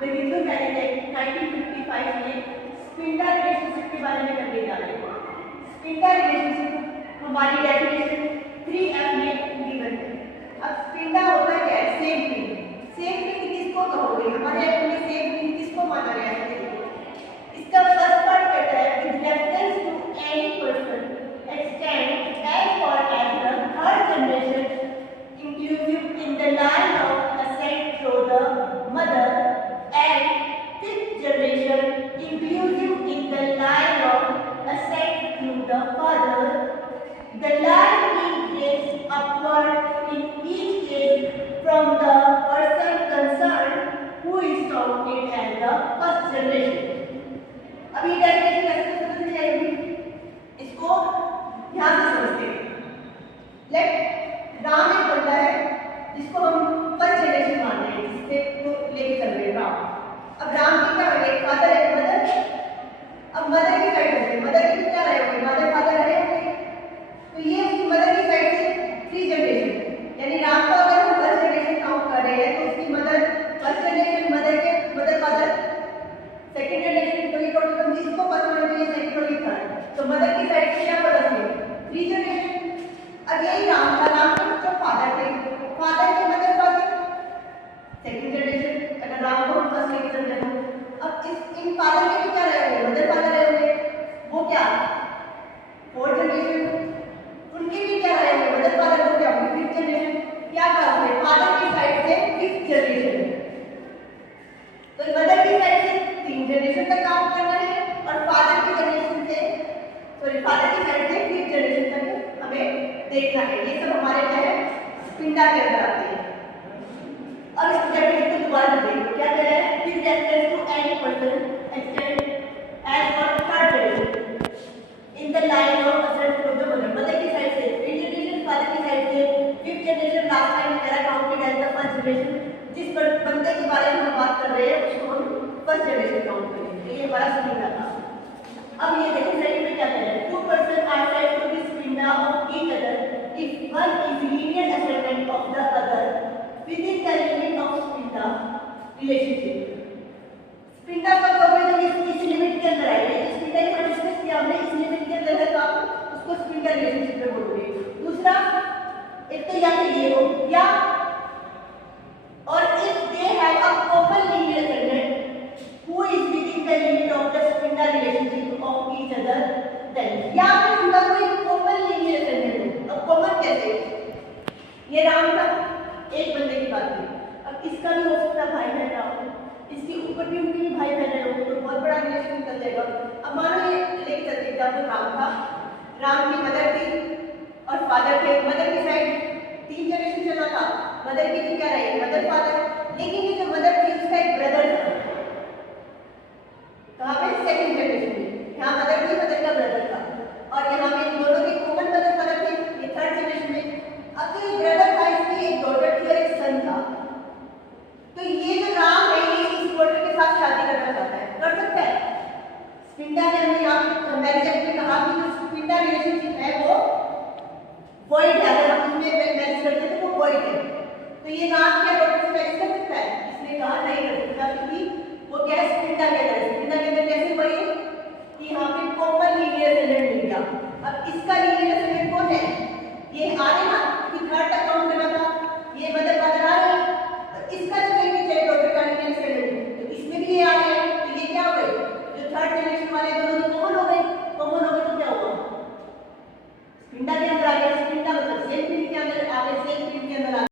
The Hindu manage 1955 में स्पिंडा relationship के बारे में करने जा रहे हैं। स्पिंडा रिलेशनशिप हमारी डेफिनेशन 3F में गिवन है। अब स्पिंडा होता है सेम थिंग। सेम थिंग किसको कहोगे? हमारे में सेम थिंग किसको माना गया है? इसका फर्स्ट पार्ट कहता है with reference to any person extend as far as the third generation inclusive in the line of ascent through the mother and fifth generation inclusive in the line of ascent through the father. The line being traced upward in each case from the person concerned who is counted as the first generation. अब ये definition कैसे समझ जाएगी? इसको ध्यान से समझते हैं। लेट राम एक बंदा है जिसको हम फर्स्ट जनरेशन मान रहे हैं, जिससे तो लेके चल रहे हैं राम। अब राम की क्या बने? फादर है, मदर। अब मदर की साइड से मदर की क्या रहे होंगे? मदर फादर रहे होंगे। तो ये उसकी मदर की साइड से 3 जनरेशन, यानी राम को अगर हम फर्स्ट जनरेशन काउंट कर रहे हैं तो उसकी मदर फर्स्ट जनरेशन, मदर के मदर फादर सेकंड जनरेशन, तो ये टोटल हम जिसको फर्स्ट जनरेशन सेकंड और थर्ड, तो मदर की साइड से क्या पता है? 3 जनरेशन। अब यही राम का नाम जो फादर थे, फादर के मदर फादर सेकंड जनरेशन, अगर राम को हम फर्स्ट लेके चल रहे हैं। अब इस इन फादर में भी क्या रहे होंगे? मदर फादर रहे होंगे, वो क्या 4th जनरेशन। उनके भी क्या रहे होंगे? मदर फादर, वो क्या 5th जनरेशन। क्या काम है? फादर की साइड से 5th जनरेशन, तो मदर की साइड से 3 जनरेशन तक काउंट करना है और फादर की जनरेशन से फादर की साइड से 5th जनरेशन तक हमें देखना है। ये सब हमारे क्या है? स्पिंडा के अंदर आते हैं। और इस डेफिनेशन को दोबारा देखो, क्या कह रहा है? With reference to any person extend as far third generation in the line of ascent from the mother, mother की साइड से 3 जनरेशन, फादर की साइड से 5th जनरेशन, लास्ट टाइम मेरा counted as the first generation. जिस बंदे के बारे में हम बात कर रहे हैं उसको हम फर्स्ट जनरेशन काउंट करेंगे। ये बड़ा स्पिंडा था। अब ये देखो सेकंड में क्या कह रहा है? 2 person are said to be spinda of each other if one is linear ascendant of the other within the limit of spinda relationship. स्पिंडा का कवरेज इस लिमिट के अंदर आएगा। स्पिंडा की डिस्कस किया हमने, इस लिमिट के अंदर है तो आप उसको स्पिंडा रिलेशनशिप में बोलोगे। दूसरा, एक तो या तो ये हो या और if they have a common linear ascendant who is within the limit of the spinda relationship of each other, then या फिर उनका कोई common linear ascendant है। अब common कैसे? ये राम का एक बंदे की बात है, अब इसका भी हो सकता है भाई बहन राम, इसके ऊपर भी उनके भी भाई बहन होंगे, तो बहुत बड़ा रिलेशन निकल जाएगा। अब मानो ये लेके चलते एग्जाम्पल राम था, राम की मदर थी और फादर थे। मदर की साइड 3 जनरेशन चला था, मदर की भी क्या रहे? Mother father. लेकिन ये जो मदर थी उसका एक ब्रदर था, कहाँ पे? सेकंड जनरेशन में। यहाँ मदर थी, मदर का ब्रदर था, और यहाँ पे इन दोनों के कॉमन मदर फादर थे, ये 3rd जनरेशन में। अब तो ये ब्रदर था, इसकी एक डॉटर थी और एक सन था। तो ये जो राम है ये इस डॉटर के साथ शादी करना चाहता है, कर सकता है? स्पिंडा ने हमें यहाँ मैंने जब कहा कि जो स्पिंडा रिलेशनशिप है वो वॉइड है, अगर हम उसमें मैरिज करते हैं तो वो वॉइड है। तो ये राम क्या डॉटर से मैरिज कर सकता है? इसने कहा नहीं कर सकता, क्योंकि वो क्या स्पिंडा के अंदर, स्पिंडा के अंदर कैसे हुआ ये कि यहाँ पे कॉमन लीनियर एलिमेंट मिल गया। अब इसका लीनियर एलिमेंट कौन है? ये आ रहे ना कि 3rd तक काउंट करना था, ये मदर फादर आ रहे हैं, और इसका जो लिमिट है डॉटर का लीनियर एलिमेंट, तो इसमें भी ये आ रहे हैं, तो ये क्या हो गए? जो 3rd जनरेशन वाले दोनों कॉमन हो गए। कॉमन हो गए तो क्या हुआ? स्पिंडा के अंदर आ गया। स्पिंडा मतलब सेम थिंग के अंदर आ गए, सेम थिंग के अंदर आ